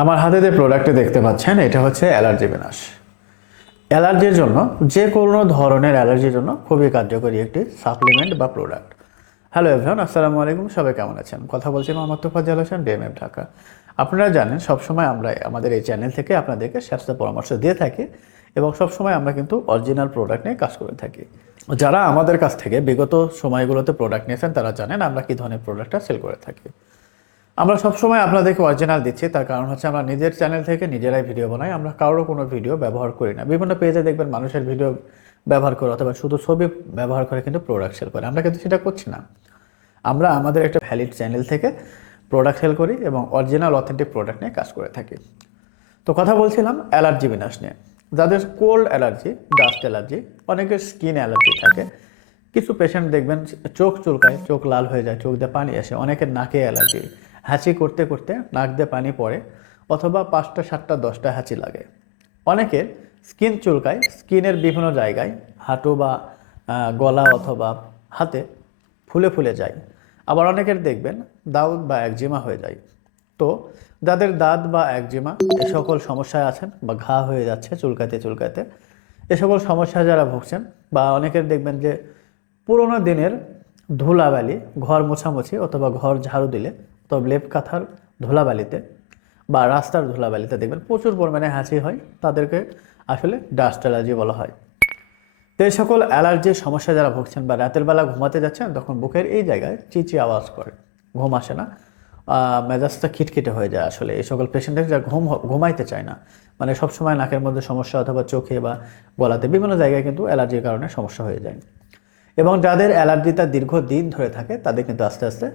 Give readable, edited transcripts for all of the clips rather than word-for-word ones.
আমার হাতে যে প্রোডাক্টটা দেখতে পাচ্ছেন এটা হচ্ছে অ্যালার্জি বিনাশ। অ্যালার্জির জন্য, যে কোনো ধরনের অ্যালার্জির জন্য খুবই কার্যকরী একটি সাপ্লিমেন্ট বা প্রোডাক্ট। হ্যালো এভরিওয়ান, আসসালামু আলাইকুম। সবাই কেমন আছেন? কথা বলছি মোহাম্মদ তোফাজ্জল হোসেন, ডিএমএফ ঢাকা। আপনারা জানেন সবসময় আমরা আমাদের এই চ্যানেল থেকে আপনাদেরকে স্বাস্থ্য পরামর্শ দিয়ে থাকি এবং সবসময় আমরা কিন্তু অরিজিনাল প্রোডাক্ট নিয়ে কাজ করে থাকি। যারা আমাদের কাছ থেকে বিগত সময়গুলোতে প্রোডাক্ট নিয়েছেন তারা জানেন আমরা কী ধরনের প্রোডাক্টটা সেল করে থাকি। আমরা সবসময় আপনাদেরকে অরিজিনাল দিচ্ছি, তার কারণ হচ্ছে আমরা নিজের চ্যানেল থেকে নিজেরাই ভিডিও বানাই। আমরা কারোর কোনো ভিডিও ব্যবহার করি না। বিভিন্ন পেজে দেখবেন মানুষের ভিডিও ব্যবহার করে অথবা শুধু ছবি ব্যবহার করে কিন্তু প্রোডাক্ট সেল করে। আমরা কিন্তু সেটা করছি না। আমরা আমাদের একটা ভ্যালিড চ্যানেল থেকে প্রোডাক্ট সেল করি এবং অরিজিনাল অথেন্টিক প্রোডাক্ট নিয়ে কাজ করে থাকি। তো কথা বলছিলাম অ্যালার্জি বিনাশ নিয়ে। যাদের কোল্ড অ্যালার্জি, ডাস্ট অ্যালার্জি, অনেকের স্কিন অ্যালার্জি থাকে। কিছু পেশেন্ট দেখবেন চোখ চুলকায়, চোখ লাল হয়ে যায়, চোখ দিয়ে পানি আসে। অনেকের নাকে অ্যালার্জি, হাঁচি করতে করতে নাক দিয়ে পানি পড়ে অথবা 5টা 7টা 10টা হাঁচি লাগে। অনেকের স্কিন চুলকায়, স্কিনের বিভিন্ন জায়গায়, হাঁটু বা গলা অথবা হাতে ফুলে ফুলে যায়। আবার অনেকের দেখবেন দাউদ বা একজিমা হয়ে যায়। তো যাদের দাঁত বা একজিমা এ সকল সমস্যায় আছেন বা ঘা হয়ে যাচ্ছে চুলকাতে চুলকাতে, এ সকল সমস্যায় যারা ভুগছেন, বা অনেকের দেখবেন যে পুরোনো দিনের ধুলাবালি, ঘর মোছামুছি অথবা ঘর ঝাড়ু দিলে অথবা লেপ কাঁথার ধুলাবালিতে বা রাস্তার ধুলাবালিতে দেখবেন প্রচুর পরিমাণে হাঁচি হয়, তাদেরকে আসলে ডাস্ট অ্যালার্জি বলা হয়। তো এই সকল অ্যালার্জির সমস্যা যারা ভুগছেন বা রাতের বেলা ঘুমাতে যাচ্ছেন তখন বুকের এই জায়গায় চিচি আওয়াজ করে, ঘুম আসে না, মেজাজটা খিটখিটে হয়ে যায়। আসলে এই সকল পেশেন্টের যা ঘুমাইতে চায় না, মানে সবসময় নাকের মধ্যে সমস্যা অথবা চোখে বা গলাতে বিভিন্ন জায়গায় কিন্তু অ্যালার্জির কারণে সমস্যা হয়ে যায়। এবং যাদের অ্যালার্জিটা দীর্ঘদিন ধরে থাকে তাদের কিন্তু আস্তে আস্তে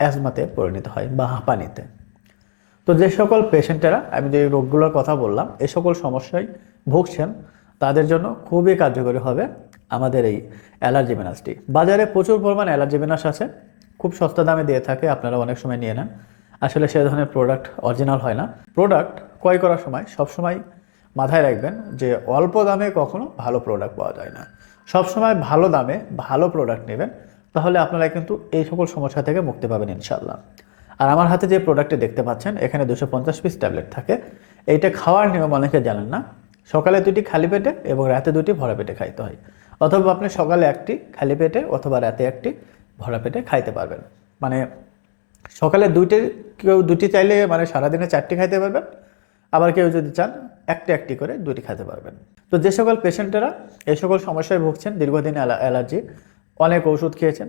অ্যাজমাতে পরিণত হয় বা হাঁপানিতে। তো যে সকল পেশেন্টেরা, আমি যে রোগগুলোর কথা বললাম, এই সকল সমস্যায় ভুগছেন তাদের জন্য খুবই কার্যকরী হবে আমাদের এই অ্যালার্জি বিনাশটি। বাজারে প্রচুর পরিমাণ অ্যালার্জি বিনাশ আছে, খুব সস্তা দামে দিয়ে থাকে, আপনারা অনেক সময় নিয়ে নেন। আসলে সে ধরনের প্রোডাক্ট অরিজিনাল হয় না। প্রোডাক্ট ক্রয় করার সময় সবসময় মাথায় রাখবেন যে অল্প দামে কখনো ভালো প্রোডাক্ট পাওয়া যায় না। সবসময় ভালো দামে ভালো প্রোডাক্ট নেবেন, তাহলে আপনারা কিন্তু এই সকল সমস্যা থেকে মুক্তি পাবেন ইনশাল্লাহ। আর আমার হাতে যে প্রোডাক্টটি দেখতে পাচ্ছেন এখানে 250 পিস ট্যাবলেট থাকে। এইটা খাওয়ার নিয়ম অনেকে জানেন না। সকালে 2টি খালি পেটে এবং রাতে 2টি ভরা পেটে খাইতে হয়। অথবা আপনি সকালে 1টি খালি পেটে অথবা রাতে 1টি ভরা পেটে খাইতে পারবেন। মানে সকালে 2টি, কেউ 2টি চাইলে মানে সারাদিনে 4টি খাইতে পারবেন। আবার কেউ যদি চান 1টি 1টি করে 2টি খাইতে পারবেন। তো যে সকল পেশেন্টেরা এই সকল সমস্যায় ভুগছেন, দীর্ঘদিন অ্যালার্জি, অনেক ওষুধ খেয়েছেন,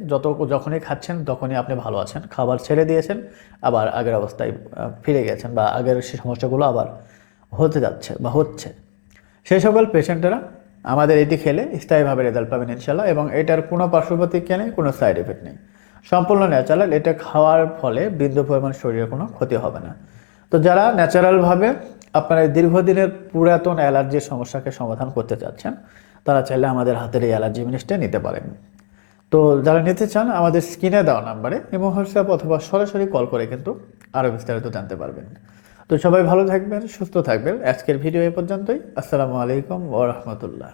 যখনই খাচ্ছেন তখনই আপনি ভালো আছেন, খাবার ছেড়ে দিয়েছেন, আবার আগের অবস্থায় ফিরে গেছেন বা আগের সেই সমস্যাগুলো আবার হতে যাচ্ছে বা হচ্ছে, সেই সকল পেশেন্টেরা আমাদের এটি খেলে স্থায়ীভাবে রেজাল্ট পাবেন ইনশাল্লাহ। এবং এটার কোনো পার্শ্বপ্রতিক্রিয়া নেই, কোনো সাইড এফেক্ট নেই, সম্পূর্ণ ন্যাচারাল। এটা খাওয়ার ফলে বিন্দু পরিমাণ শরীরে কোনো ক্ষতি হবে না। তো যারা ন্যাচারালভাবে আপনার এই দীর্ঘদিনের পুরাতন অ্যালার্জির সমস্যাকে সমাধান করতে চাচ্ছেন তারা চাইলে আমাদের হাতের এই অ্যালার্জি জিনিসটা নিতে পারেন। তো যারা নিতে চান আমাদের স্ক্রিনে দেওয়া নাম্বারে ইমো, হোয়াটসঅ্যাপ অথবা সরাসরি কল করে কিন্তু আরও বিস্তারিত জানতে পারবেন। তো সবাই ভালো থাকবেন, সুস্থ থাকবেন। আজকের ভিডিও এ পর্যন্তই। আসসালামু আলাইকুম ওয়া রাহমাতুল্লাহ।